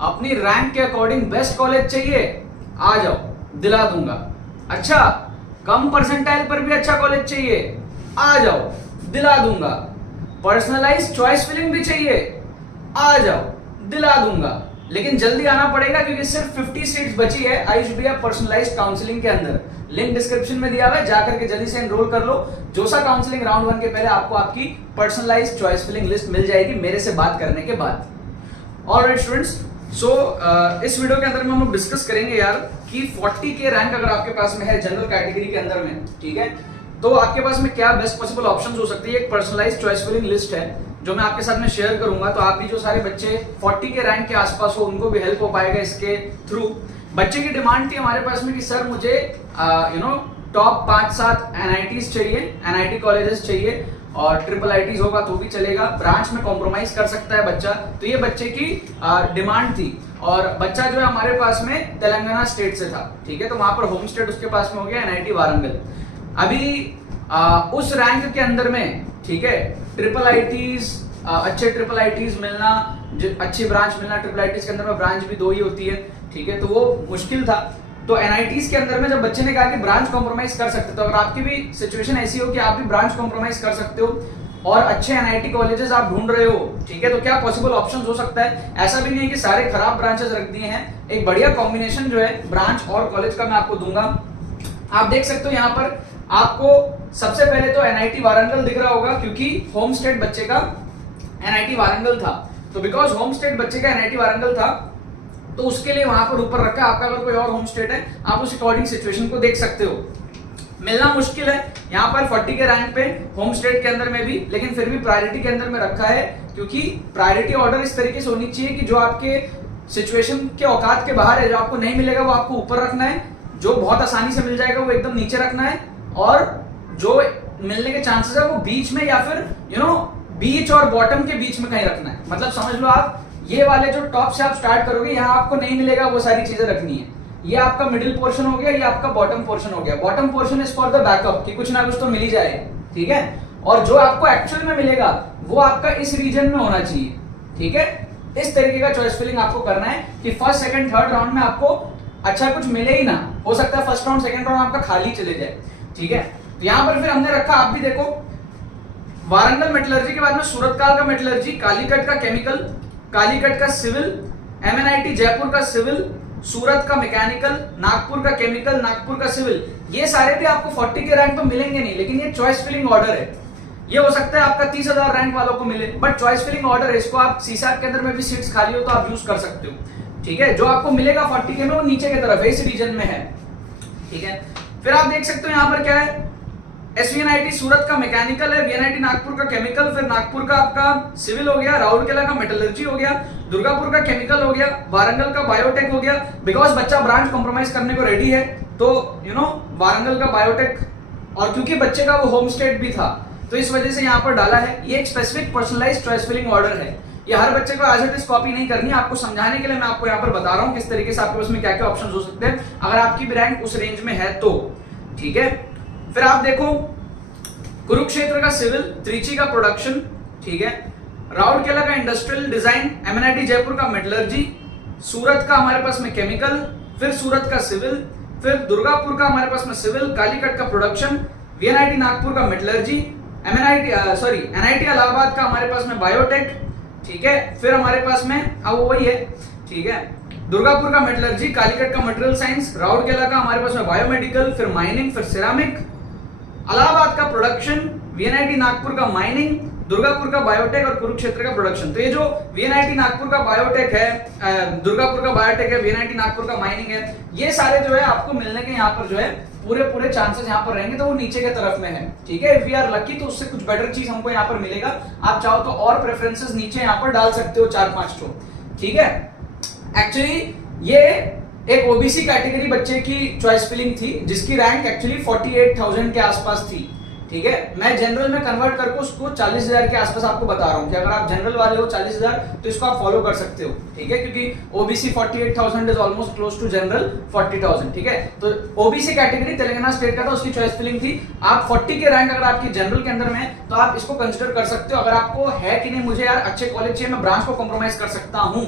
अपनी रैंक के according best college चाहिए, आ जाओ, दिला दूंगा। अच्छा, कम परसेंटाइल पर भी अच्छा कॉलेज चाहिए, आ जाओ, दिला दूंगा। पर्सनलाइज चॉइस फिलिंग भी चाहिए, आ जाओ, दिला दूंगा। लेकिन जल्दी आना पड़ेगा क्योंकि सिर्फ 50 सीट्स बची है आईएसबीआई पर्सनलाइज्ड काउंसलिंग के अंदर। लिंक डिस्क्रिप्शन में दिया हुआ है, जाकर के जल्दी से एनरोल कर लो। जोसा काउंसलिंग राउंड 1 के पहले आपको आपकी पर्सनलाइज्ड चॉइस फिलिंग लिस्ट मिल जाएगी मेरे से बात करने के बाद। ऑलराइट स्टूडेंट्स, सो इस वीडियो के अंदर में हम लोग डिस्कस करेंगे यार कि 40 के रैंक अगर आपके पास में है जनरल कैटेगरी के अंदर में, ठीक है, तो आपके पास में क्या बेस्ट पॉसिबल ऑप्शंस हो सकती है। एक पर्सनलाइज्ड चॉइस फिलिंग लिस्ट है जो मैं आपके साथ में शेयर करूंगा, तो आप भी जो सारे बच्चे 40 के रैंक के आसपास हो उनको भी हेल्प हो पाएगा इसके थ्रू। बच्चे की डिमांड थी हमारे पास में कि सर मुझे टॉप 5-7 एनआईटीज चाहिए, एनआईटी कॉलेजेस चाहिए, और ट्रिपल आईटीज होगा तो भी चलेगा, ब्रांच में कॉम्प्रोमाइज कर सकता है बच्चा। तो ये बच्चे की डिमांड थी, और बच्चा जो है हमारे पास में तेलंगाना स्टेट से था, ठीक है, तो वहां पर होम स्टेट उसके पास में हो गया एनआईटी वारंगल। अभी उस रैंक के अंदर में, ठीक है, ट्रिपल आईटीज, अच्छे ट्रिपल आईटीज मिलना, अच्छी ब्रांच मिलना, ट्रिपल आईटीज के अंदर में ब्रांच भी 2 ही होती है, ठीक है, तो वो मुश्किल था। तो एनआईटीज के अंदर में जब बच्चे ने कहा कि ब्रांच कॉम्प्रोमाइज कर सकते, तो अगर आपकी भी सिचुएशन ऐसी हो कि आप भी ब्रांच कॉम्प्रोमाइज कर सकते हो और अच्छे एनआईटी कॉलेजेस आप ढूंढ रहे हो, ठीक है, तो क्या पॉसिबल ऑप्शंस हो सकता है। ऐसा भी नहीं है कि सारे खराब ब्रांचेस रख दिए हैं, एक बढ़िया कॉम्बिनेशन जो है ब्रांच और कॉलेज का मैं आपको दूंगा। आप देख सकते हो यहाँ पर आपको सबसे पहले तो एनआईटी वारंगल दिख रहा होगा, क्योंकि होम स्टेट बच्चे का एनआईटी वारंगल था। तो बिकॉज होम स्टेट बच्चे का एनआईटी वारंगल था तो उसके लिए वहां पर ऊपर रखा। आपका अगर कोई और होम स्टेट है आप उस अकॉर्डिंग सिचुएशन को देख सकते हो। मिलना मुश्किल है यहाँ पर 40 के रैंक पे होम स्टेट के अंदर में भी, लेकिन फिर भी प्रायोरिटी के अंदर में रखा है, क्योंकि प्रायोरिटी ऑर्डर इस तरीके से होनी चाहिए कि जो आपके सिचुएशन के औकात के बाहर है, जो आपको नहीं मिलेगा वो आपको ऊपर रखना है, जो बहुत आसानी से मिल जाएगा वो एकदम नीचे रखना है, और जो मिलने के चांसेस है वो बीच में या फिर बीच और बॉटम के बीच में कहीं रखना है। मतलब समझ लो आप ये वाले जो टॉप से आप स्टार्ट करोगे, यहाँ आपको नहीं मिलेगा वो सारी चीजें रखनी है। ये आपका मिडिल पोर्शन हो गया, ये आपका बॉटम पोर्शन हो गया। Bottom portion is for the backup, कि कुछ ना कुछ तो मिल ही जाए, ठीक है, और जो आपको एक्चुअल में मिलेगा वो आपका इस रीजन में होना चाहिए, ठीक है। इस तरीके का चॉइस फिलिंग आपको करना है कि फर्स्ट सेकंड थर्ड राउंड में आपको अच्छा कुछ मिले ही ना, हो सकता है फर्स्ट राउंड सेकंड राउंड आपका खाली चले जाए, ठीक है। तो यहाँ पर फिर हमने रखा, आप भी देखो, वारंगल मेटलर्जी के बाद में सूरतकाल का मेटलर्जी, कालीकट का केमिकल, कालीकट का सिविल, एमएनआईटी जयपुर का सिविल, सूरत का मैकेनिकल, नागपुर का केमिकल, नागपुर का सिविल। ये सारे भी आपको 40 के रैंक तो मिलेंगे नहीं, लेकिन ये चॉइस फिलिंग ऑर्डर है। ये हो सकता है आपका 30,000 रैंक वालों को मिले, बट चॉइस फिलिंग ऑर्डर है, इसको आप सीसैट के अंदर में भी सीट्स खाली हो तो आप यूज कर सकते हो, ठीक है। जो आपको मिलेगा 40 के में वो नीचे की तरफ है, इस रीजन में है, ठीक है। फिर आप देख सकते हो यहाँ पर क्या है, एसवीएनआईटी सूरत का मैकेनिकल है, वीएनआईटी नागपुर का केमिकल, फिर नागपुर का आपका सिविल हो गया, राउरकेला का मेटलर्जी हो गया, दुर्गापुर का केमिकल हो गया, वारंगल का बायोटेक हो गया। बिकॉज बच्चा ब्रांच कॉम्प्रोमाइज करने को रेडी है तो वारंगल का बायोटेक, और क्योंकि बच्चे का वो होम स्टेट भी था तो इस वजह से यहाँ पर डाला है। ये एक specific personalized choice filling order है, ये हर बच्चे को एज इट इज कॉपी नहीं करनी है। आपको समझाने के लिए मैं आपको यहाँ पर बता रहा हूँ किस तरीके से आपके पास में क्या क्या ऑप्शन हो सकते हैं अगर आपकी भी रैंक उस रेंज में है तो, ठीक है। फिर आप देखो, कुरुक्षेत्र का सिविल, त्रिची का प्रोडक्शन, ठीक है, राउरकेला का इंडस्ट्रियल डिजाइन, एमएनआईटी जयपुर का मेटलर्जी, सूरत का हमारे पास में केमिकल, फिर सूरत का सिविल, फिर दुर्गापुर का हमारे पास में सिविल, कालीकट का प्रोडक्शन, वीएनआईटी नागपुर का मेटलर्जी, एनआईटी इलाहाबाद का हमारे पास में बायोटेक, ठीक है, फिर हमारे पास में अब वही है, ठीक है, दुर्गापुर का मेटलर्जी, कालीकट का मटेरियल साइंस, राउरकेला का हमारे पास में बायोमेडिकल, फिर माइनिंग, फिर सिरामिक, इलाहाबाद का प्रोडक्शन, वीएनआईटी नागपुर का माइनिंग, दुर्गापुर का बायोटेक और कुरुक्षेत्र का प्रोडक्शन। तो ये जो वीएनआईटी नागपुर का बायोटेक है, दुर्गापुर का बायोटेक है, वीएनआईटी नागपुर का माइनिंग है, ये सारे जो है आपको मिलने के यहाँ पर जो है पूरे चांसेस यहाँ पर रहेंगे, तो वो नीचे के तरफ में है, ठीक है। इफ वी आर लकी तो उससे कुछ बेटर चीज हमको यहाँ पर मिलेगा। आप चाहो तो और प्रेफरेंसेस नीचे यहाँ पर डाल सकते हो 4-5 तो, ठीक है। एक्चुअली ये एक ओबीसी कैटेगरी बच्चे की चॉइस फिलिंग थी जिसकी रैंक एक्चुअली 48,000 के आसपास थी, ठीक है। मैं जनरल में कन्वर्ट करके उसको 40,000 के आसपास आपको बता रहा हूँ कि अगर आप जनरल वाले हो 40,000 तो इसको आप फॉलो कर सकते हो, ठीक है, क्योंकि OBC 48,000 is almost close to general 40,000, ठीक है। तो ओबीसी कैटेगरी तेलंगाना स्टेट का था, उसकी चॉइस फिलिंग थी। आप 40 के रैंक अगर आपकी जनरल के अंदर में है तो आप इसको कंसिडर कर सकते हो। अगर आपको है कि नहीं मुझे यार अच्छे कॉलेज चाहिए, मैं ब्रांच को कॉम्प्रोमाइज कर सकता हूँ,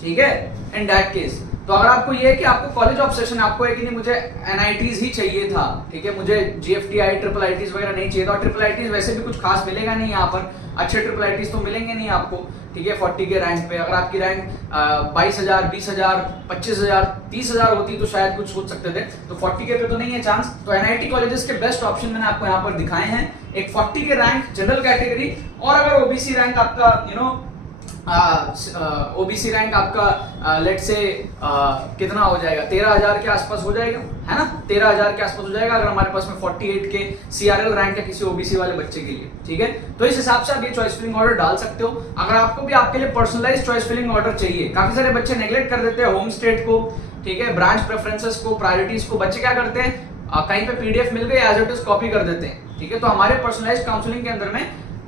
ठीक है। इन दैट केस तो अगर आपको ये है कि आपको कॉलेज ऑब्सेशन, आपको है कि नहीं मुझे एनआईटीज ही चाहिए था, ठीक है, मुझे जीएफटीआई ट्रिपल आईटीज वगैरह नहीं चाहिए था, और ट्रिपल आईटीज वैसे भी कुछ खास मिलेगा नहीं यहाँ पर, अच्छे ट्रिपल आईटीज तो मिलेंगे नहीं आपको, ठीक है, 40 के रैंक पे। अगर आपकी रैंक 22,000, 20,000, 25,000, 30,000 होती तो शायद कुछ सोच सकते थे, तो 40 के पे तो नहीं है चांस। तो एनआईटी कॉलेजेस के बेस्ट ऑप्शन मैंने आपको यहाँ पर दिखाए हैं, एक 40 के रैंक जनरल कैटेगरी, और अगर ओबीसी रैंक आपका ओबीसी रैंक आपका लेट से कितना हो जाएगा, 13,000 के आसपास हो जाएगा, है ना, 13,000 के आसपास हो जाएगा अगर हमारे पास में 48 के सीआरएल रैंक है किसी ओबीसी वाले बच्चे के लिए, ठीक है। तो इस हिसाब से आप ये चॉइस फिलिंग ऑर्डर डाल सकते हो। अगर आपको भी आपके लिए पर्सनलाइज चॉइस फिलिंग ऑर्डर चाहिए, काफी सारे बच्चे नेग्लेक्ट कर देते हैं होम स्टेट को, ठीक है, ब्रांच प्रेफरेंसेस को, प्रायोरिटीज को, बच्चे क्या करते हैं कहीं पे पीडीएफ मिल गई एज इट इज कॉपी कर देते हैं, ठीक है। तो हमारे पर्सनलाइज काउंसलिंग के अंदर में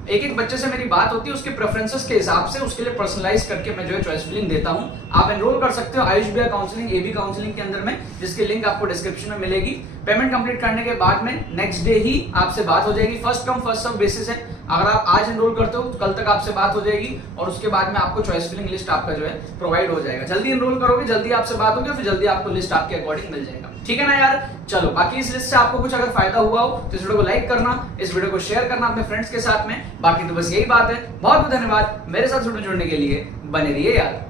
एक एक बच्चे से मेरी बात होती है, उसके प्रेफरेंसेस के हिसाब से उसके लिए पर्सनलाइज करके मैं जो है चॉइस फिलिंग देता हूं। आप एनरोल कर सकते हो आयुष बिया काउंसलिंग, एबी काउंसलिंग के अंदर में, जिसकी लिंक आपको डिस्क्रिप्शन में मिलेगी। पेमेंट कंप्लीट करने के बाद में नेक्स्ट डे ही आपसे बात हो जाएगी, first come first serve basis है। अगर आप आज एनरोल करते हो तो कल तक आपसे बात हो जाएगी, और उसके बाद में आपको चॉइस फिलिंग लिस्ट आपका जो है प्रोवाइड हो जाएगा। जल्दी एनरोल करोगे जल्दी आपसे बात होगी, फिर जल्दी आपको लिस्ट आपके अकॉर्डिंग मिल जाएगा, ठीक है ना यार। चलो, बाकी इस लिस्ट से आपको कुछ अगर फायदा हुआ हो तो इस वीडियो को लाइक करना, इस वीडियो को शेयर करना अपने फ्रेंड्स के साथ में। बाकी तो बस यही बात है, बहुत बहुत धन्यवाद मेरे साथ जुड़ने के लिए, बने रहिए यार।